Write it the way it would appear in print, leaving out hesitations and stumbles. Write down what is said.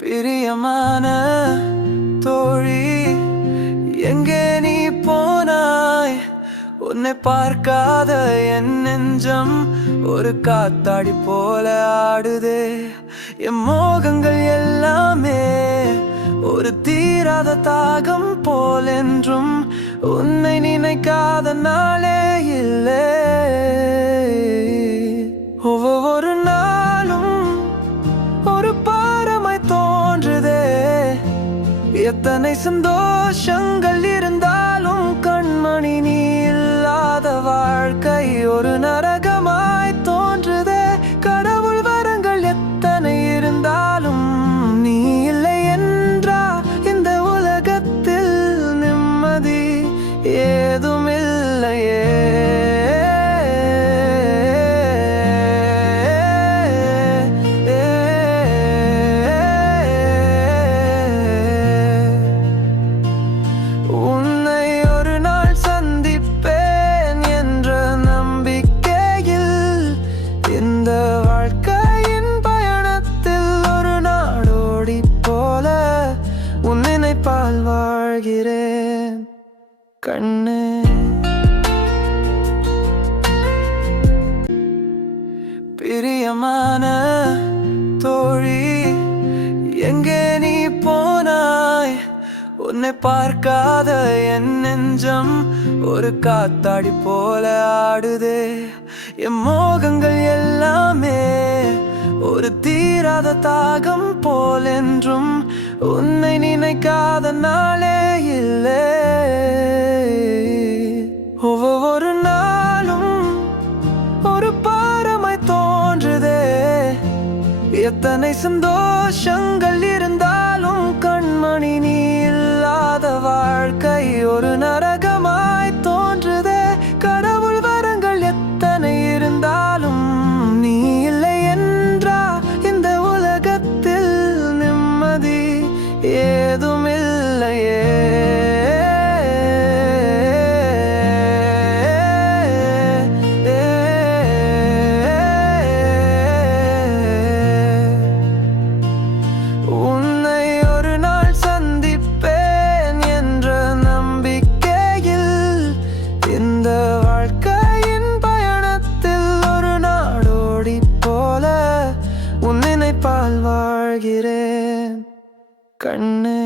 பிரியமான தோழி, எங்கே நீ போனாய்? உன்னை பார்க்காத என் நெஞ்சம் ஒரு காத்தாடி போல ஆடுதே. என் மோகங்கள் எல்லாமே ஒரு தீராத தாகம் போல் என்றும் உன்னை நினைக்காத நாளே இல்லை. ஒவ்வொரு நாளும் ஒரு பாரமாய் தோன்றுதே. எத்தனை சந்தோஷங்கள் இருந்தாலும் கண்மணி நீ இல்லாத வாழ்க்கை ஒரு நரகமாய் தோன்றுதே. கடவுள் வரங்கள் எத்தனை இருந்தாலும் நீ இல்லை என்றா இந்த உலகத்தில் நிம்மதி ஏதுமில்லையே. உன்னை ஒரு நாள் சந்திப்பேன் என்ற நம்பிக்கையில் இந்த வாழ்க்கையின் பயணத்தில் ஒரு நாடோடி போல உன் நினைப்பால் வாழ்கிறேன் கண்ணே. பிரியமான தோழி, எங்கே நீ போனாய்? உன்னை பார்க்காத என் நெஞ்சம் ஒரு காத்தாடி போல ஆடுதே. என் மோகங்கள் எல்லாமே ஒரு தீராத தாகம் போல் என்றும் உன்னை நினைக்காத நாளே இல்லை. ஒவ்வொரு நாளும் ஒரு பாரமாய் தோன்றுதே. எத்தனை சந்தோஷங்கள் இருந்தாலும் கண்மணி நீ இல்லாத வாழ்க்கை ஒரு நரகமாய் தோன்றுதே. கடவுள் வரங்கள் எத்தனை இருந்தாலும் நீ இல்லை என்றா இந்த உலகத்தில் நிம்மதி ஏதுமில்லையே. உன்னை ஒரு நாள் சந்திப்பேன் என்ற நம்பிக்கையில் இந்த வாழ்க்கையின் பயணத்தில் ஒரு நாடோடி போல உன் நினைப்பால் வாழ்கிறேன் கண்ணே.